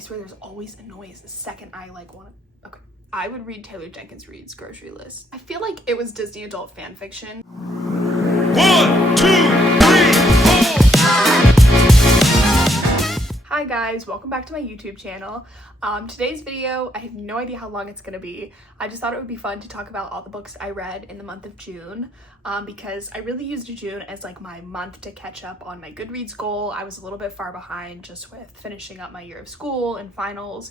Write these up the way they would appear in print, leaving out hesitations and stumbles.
I swear there's always a noise the second I like want to, okay. I would read Taylor Jenkins Reid's grocery list. I feel like it was Disney adult fan fiction. 1, 2, 3, 4. Hi guys, welcome back to my YouTube channel. Today's video, I have no idea how long it's gonna be. I just thought it would be fun to talk about all the books I read in the month of June because I really used June as like my month to catch up on my Goodreads goal. I was a little bit far behind just with finishing up my year of school and finals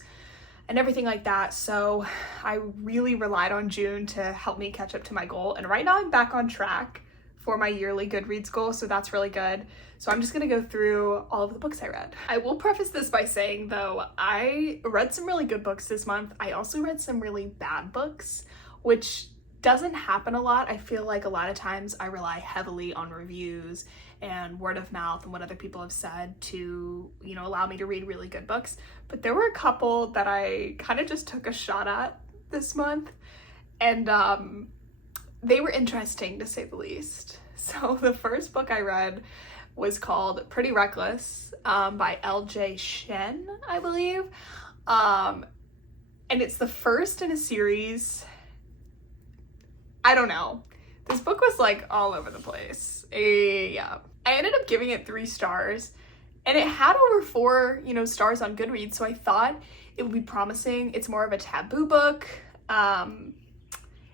and everything like that. So I really relied on June to help me catch up to my goal. And right now I'm back on track for my yearly Goodreads goal, so that's really good. So I'm just gonna go through all of the books I read. I will preface this by saying though, I read some really good books this month. I also read some really bad books, which doesn't happen a lot. I feel like a lot of times I rely heavily on reviews and word of mouth and what other people have said to, you know, allow me to read really good books. But there were a couple that I kind of just took a shot at this month, and they were interesting to say the least. So the first book I read was called Pretty Reckless by L.J. Shen, I believe. And it's the first in a series. I don't know. This book was like all over the place. Yeah. I ended up giving it 3 stars, and it had over 4, stars on Goodreads, so I thought it would be promising. It's more of a taboo book.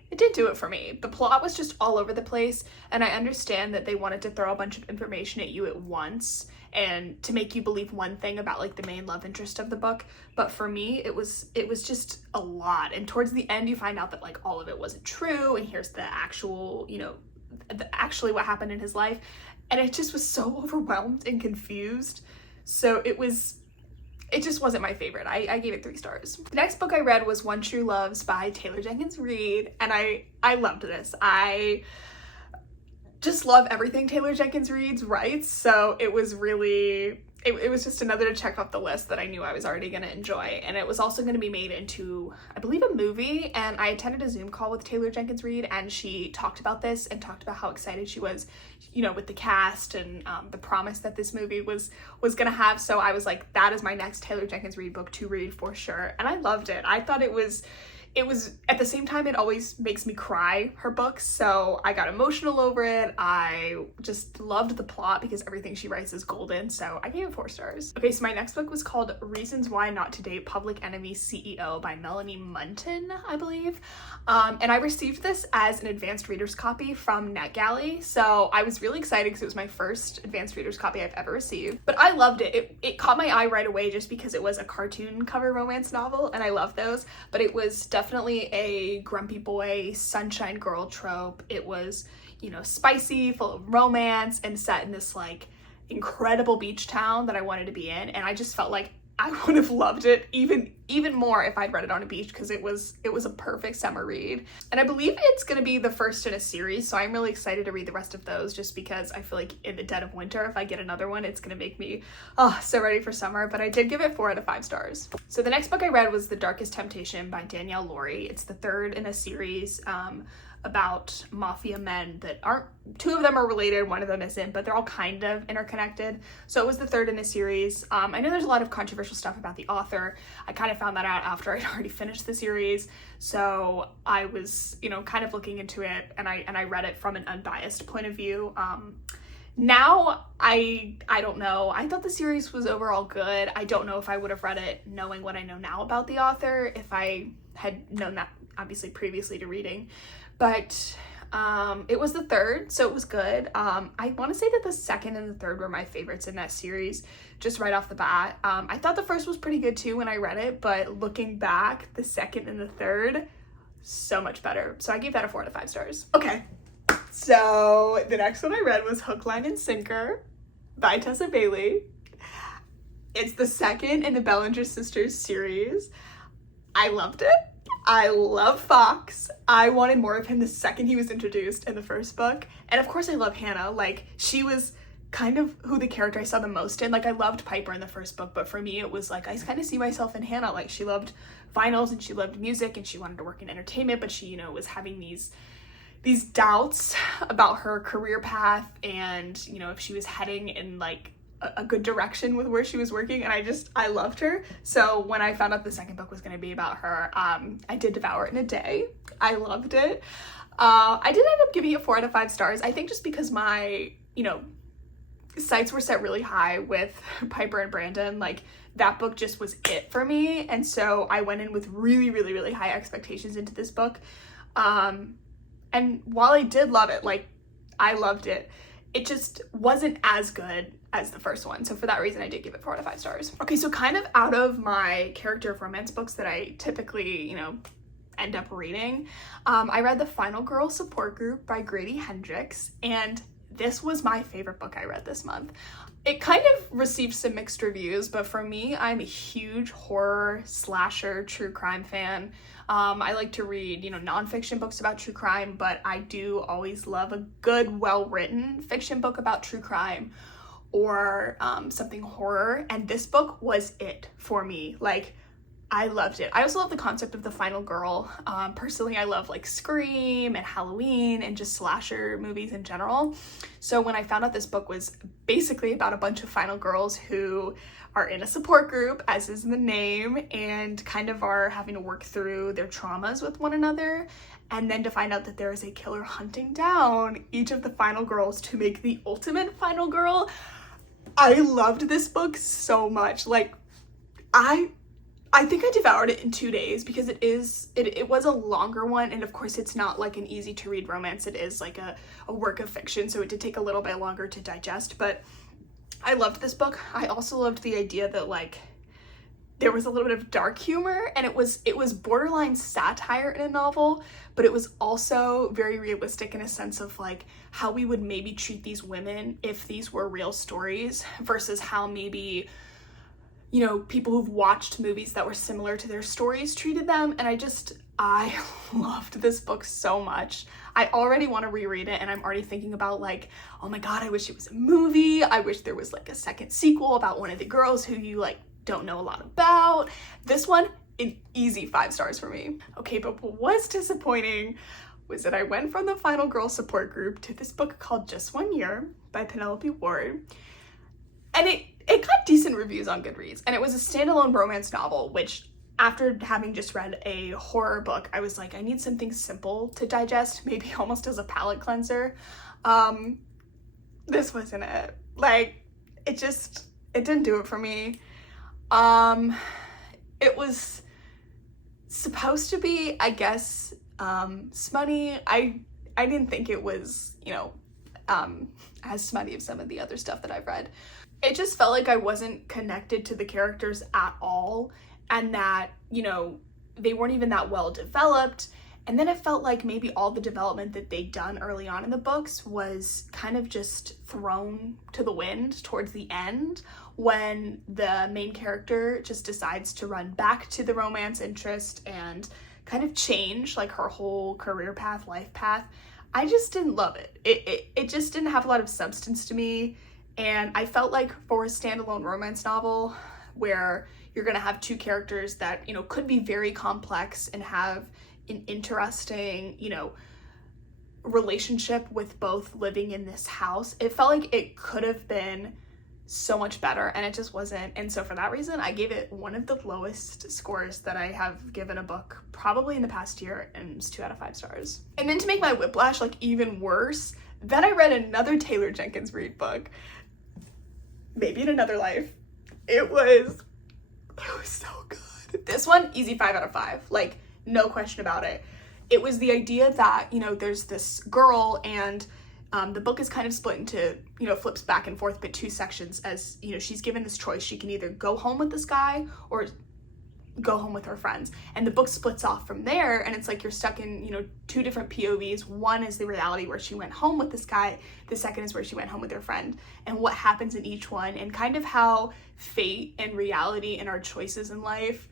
It didn't do it for me. The plot was just all over the place, and I understand that they wanted to throw a bunch of information at you at once and to make you believe one thing about like the main love interest of the book, but for me it was just a lot. And towards the end you find out that like all of it wasn't true, and here's the actual, actually what happened in his life, and it just was so overwhelmed and confused. So it just wasn't my favorite. I gave it 3 stars. The next book I read was One True Loves by Taylor Jenkins Reid, and I loved this. I just love everything Taylor Jenkins Reid writes, so it was really, it was just another to check off the list that I knew I was already gonna enjoy. And it was also gonna be made into, I believe, a movie, and I attended a Zoom call with Taylor Jenkins Reid, and she talked about this and talked about how excited she was, with the cast and the promise that this movie was gonna have. So I was like, that is my next Taylor Jenkins Reid book to read for sure, and I loved it. I thought it was at the same time, it always makes me cry, her books, so I got emotional over it. I just loved the plot because everything she writes is golden, so I gave it 4 stars. Okay, so my next book was called Reasons Why Not to Date Public Enemy CEO by Melanie Munton, I believe. And I received this as an advanced reader's copy from NetGalley, so I was really excited because it was my first advanced reader's copy I've ever received. But I loved it. It caught my eye right away just because it was a cartoon cover romance novel, and I love those, but it was definitely a grumpy boy, sunshine girl trope. It was, spicy, full of romance, and set in this like incredible beach town that I wanted to be in, and I just felt like I would have loved it even more if I'd read it on a beach, because it was a perfect summer read. And I believe it's going to be the first in a series, so I'm really excited to read the rest of those, just because I feel like in the dead of winter, if I get another one, it's going to make me so ready for summer. But I did give it 4 out of 5 stars. So the next book I read was The Darkest Temptation by Danielle Laurie. It's the 3rd in a series about mafia men that aren't, 2 of them are related, 1 of them isn't, but they're all kind of interconnected. So it was the 3rd in a series. I know there's a lot of controversial stuff about the author. I kind of found that out after I'd already finished the series, so I was, kind of looking into it, and I read it from an unbiased point of view. Now, I don't know. I thought the series was overall good. I don't know if I would have read it knowing what I know now about the author, if I had known that obviously previously to reading. But it was the 3rd, so it was good. I want to say that the 2nd and the 3rd were my favorites in that series, just right off the bat. I thought the 1st was pretty good too when I read it, but looking back, the 2nd and the 3rd, so much better. So I gave that a 4 out of 5 stars. Okay, so the next one I read was Hook, Line, and Sinker by Tessa Bailey. It's the 2nd in the Bellinger Sisters series. I loved it. I love Fox. I wanted more of him the second he was introduced in the first book. And of course I love Hannah. Like, she was kind of who the character I saw the most in. Like, I loved Piper in the first book, but for me it was like, I kind of see myself in Hannah. Like, she loved vinyls and she loved music and she wanted to work in entertainment, but she, was having these doubts about her career path and, if she was heading in like a good direction with where she was working, and I loved her. So when I found out the second book was going to be about her, I did devour it in a day. I loved it. I did end up giving it 4 out of 5 stars. I think just because my, sights were set really high with Piper and Brandon, like that book just was it for me. And so I went in with really, really, really high expectations into this book. And while I did love it, like I loved it, it just wasn't as good as the first one. So for that reason, I did give it 4 out of 5 stars. Okay, so kind of out of my character of romance books that I typically, end up reading, I read The Final Girl Support Group by Grady Hendrix, and this was my favorite book I read this month. It kind of received some mixed reviews, but for me, I'm a huge horror, slasher, true crime fan. I like to read, nonfiction books about true crime, but I do always love a good, well-written fiction book about true crime or something horror, and this book was it for me. Like, I loved it. I also love the concept of the final girl. Personally, I love like Scream and Halloween and just slasher movies in general. So when I found out this book was basically about a bunch of final girls who are in a support group, as is the name, and kind of are having to work through their traumas with one another, and then to find out that there is a killer hunting down each of the final girls to make the ultimate final girl, I loved this book so much. Like, I think I devoured it in 2 days because it was a longer one, and of course it's not like an easy to read romance. It is like a work of fiction, so it did take a little bit longer to digest, but I loved this book. I also loved the idea that like there was a little bit of dark humor, and it was borderline satire in a novel, but it was also very realistic in a sense of like how we would maybe treat these women if these were real stories versus how maybe people who've watched movies that were similar to their stories treated them. And I loved this book so much. I already want to reread it, and I'm already thinking about like, oh my god, I wish it was a movie. I wish there was like a second sequel about one of the girls who you like don't know a lot about. This one, an easy 5 stars for me. Okay, but what was disappointing was that I went from the Final Girl Support Group to this book called Just One Year by Penelope Ward, and it got decent reviews on Goodreads, and it was a standalone romance novel, which after having just read a horror book, I was like, I need something simple to digest, maybe almost as a palate cleanser. This wasn't it. Like, it didn't do it for me. It was supposed to be, I guess, smutty. I didn't think it was, as smutty as some of the other stuff that I've read. It just felt like I wasn't connected to the characters at all, and that, they weren't even that well developed. And then it felt like maybe all the development that they'd done early on in the books was kind of just thrown to the wind towards the end when the main character just decides to run back to the romance interest and kind of change like her whole career path, life path. I just didn't love it. It just didn't have a lot of substance to me. And I felt like for a standalone romance novel where you're going to have 2 characters that, could be very complex and have an interesting, relationship with both living in this house, it felt like it could have been so much better, and it just wasn't. And so for that reason, I gave it one of the lowest scores that I have given a book probably in the past year, and it's 2 out of 5 stars. And then to make my whiplash like even worse, then I read another Taylor Jenkins Reid book, Maybe in Another Life. It was so good. This one, easy 5 out of 5, like no question about it. It was the idea that, there's this girl, and the book is kind of split into, flips back and forth, but 2 sections, as, she's given this choice. She can either go home with this guy or go home with her friends. And the book splits off from there, and it's like you're stuck in, 2 different POVs. One is the reality where she went home with this guy. The second is where she went home with her friend, and what happens in each one, and kind of how fate and reality and our choices in life,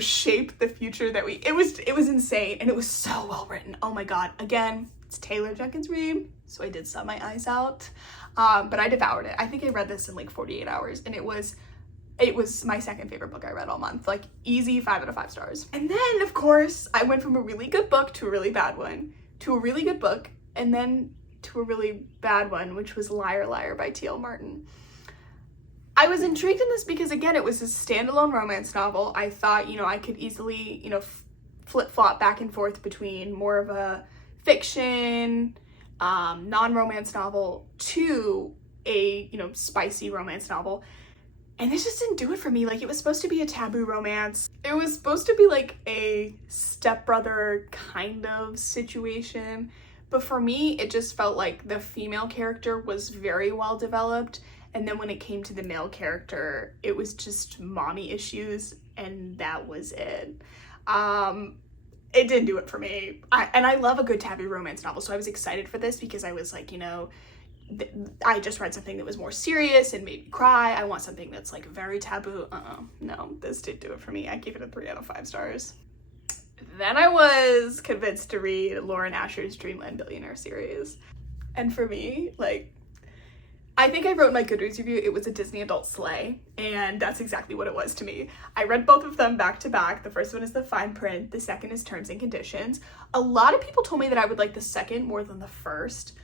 shape the future that it was insane, and it was so well written. Oh my god. Again, it's Taylor Jenkins Reid, so I did sub my eyes out, but I devoured it. I think I read this in like 48 hours, and it was my second favorite book I read all month. Like, easy 5 out of 5 stars. And then, of course, I went from a really good book to a really bad one, to a really good book, and then to a really bad one, which was Liar Liar by T.L. Martin. I was intrigued in this because, again, it was a standalone romance novel. I thought, you know, I could easily, you know, flip-flop back and forth between more of a fiction, non-romance novel to a, you know, spicy romance novel. And this just didn't do it for me. Like, it was supposed to be a taboo romance. It was supposed to be like a stepbrother kind of situation. But for me, it just felt like the female character was very well developed. And then when it came to the male character, it was just mommy issues, and that was it. It didn't do it for me. I love a good taboo romance novel, so I was excited for this because I was like, you know, I just read something that was more serious and made me cry. I want something that's like very taboo. No, this didn't do it for me. I gave it a 3 out of 5 stars. Then I was convinced to read Lauren Asher's Dreamland Billionaire series. And for me, like, I think I wrote in my Goodreads review, it was a Disney adult sleigh, and that's exactly what it was to me. I read both of them back to back. The first one is the fine print, the second is terms and conditions. A lot of people told me that I would like the second more than the first.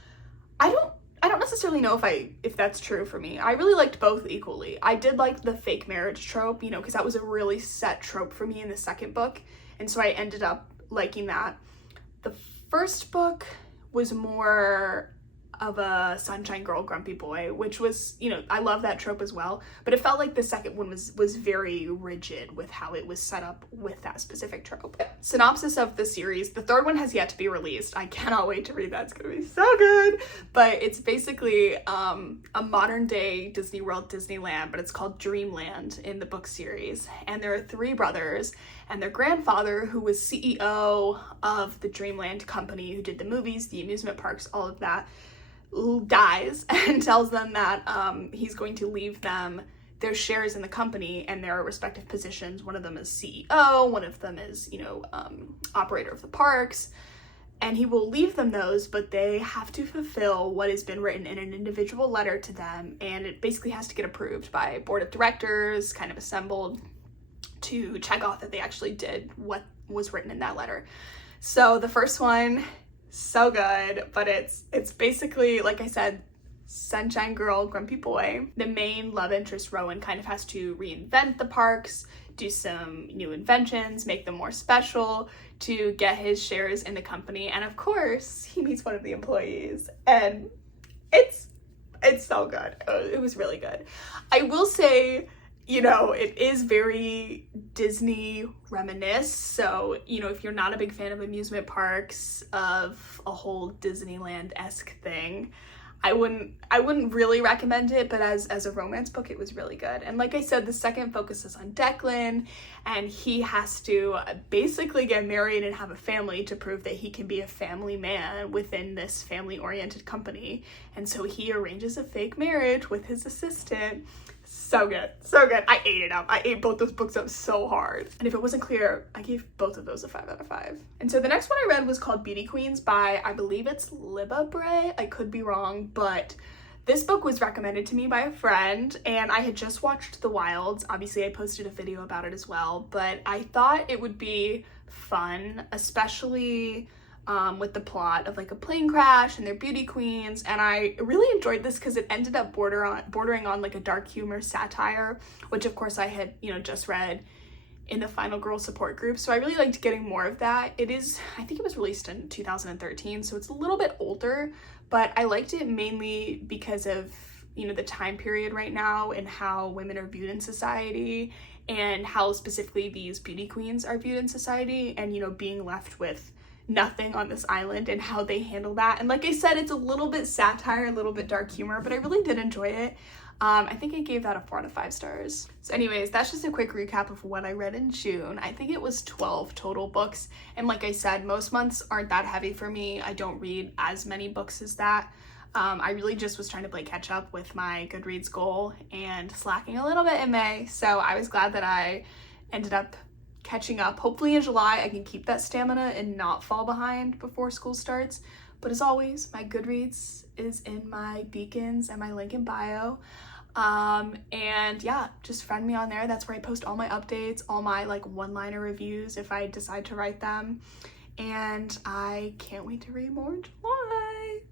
I don't necessarily know if that's true for me. I really liked both equally. I did like the fake marriage trope, you know, because that was a really set trope for me in the second book, and so I ended up liking that. The first book was more of a sunshine girl, grumpy boy, which was, you know, I love that trope as well, but it felt like the second one was very rigid with how it was set up with that specific trope. Synopsis of the series: the third one has yet to be released. I cannot wait to read that. It's gonna be so good. But it's basically a modern day Disney World, Disneyland, but it's called Dreamland in the book series. And there are 3 brothers, and their grandfather, who was CEO of the Dreamland company, who did the movies, the amusement parks, all of that, dies and tells them that he's going to leave them their shares in the company and their respective positions. One of them is CEO, one of them is, you know, operator of the parks, and he will leave them those, but they have to fulfill what has been written in an individual letter to them, and it basically has to get approved by board of directors, kind of assembled to check off that they actually did what was written in that letter. So the first one, so good, but it's basically, like I said, sunshine girl, grumpy boy. The main love interest, Rowan, kind of has to reinvent the parks, do some new inventions, make them more special to get his shares in the company. And of course, he meets one of the employees, and it's so good. It was really good. I will say, you know, it is very Disney reminisce. So, you know, if you're not a big fan of amusement parks, of a whole Disneyland-esque thing, I wouldn't really recommend it, but as a romance book, it was really good. And like I said, the second focuses on Declan, and he has to basically get married and have a family to prove that he can be a family man within this family-oriented company. And so he arranges a fake marriage with his assistant. So good, so good. I ate it up. I ate both those books up so hard. And if it wasn't clear, I gave both of those a 5 out of 5. And so the next one I read was called Beauty Queens by, I believe it's LIBBA BRAY. I could be wrong, but this book was recommended to me by a friend, and I had just watched The Wilds. Obviously, I posted a video about it as well, but I thought it would be fun, especially with the plot of like a plane crash and they're beauty queens, and I really enjoyed this because it ended up bordering on like a dark humor satire, which of course I had, you know, just read in the Final Girl support group, so I really liked getting more of that. It is, I think it was released in 2013, so it's a little bit older, but I liked it mainly because of, you know, the time period right now and how women are viewed in society, and how specifically these beauty queens are viewed in society, and, you know, being left with nothing on this island and how they handle that. And like I said, it's a little bit satire, a little bit dark humor, but I really did enjoy it. I think I gave that a 4 out of 5 stars. So anyways, that's just a quick recap of what I read in June. I think it was 12 total books, and like I said, most months aren't that heavy for me. I don't read as many books as that. I really just was trying to play catch up with my Goodreads goal and slacking a little bit in May, so I was glad that I ended up catching up. Hopefully in July I can keep that stamina and not fall behind before school starts. But as always, my Goodreads is in my beacons and my link in bio. And yeah, just friend me on there. That's where I post all my updates, all my like one-liner reviews if I decide to write them. And I can't wait to read more in July.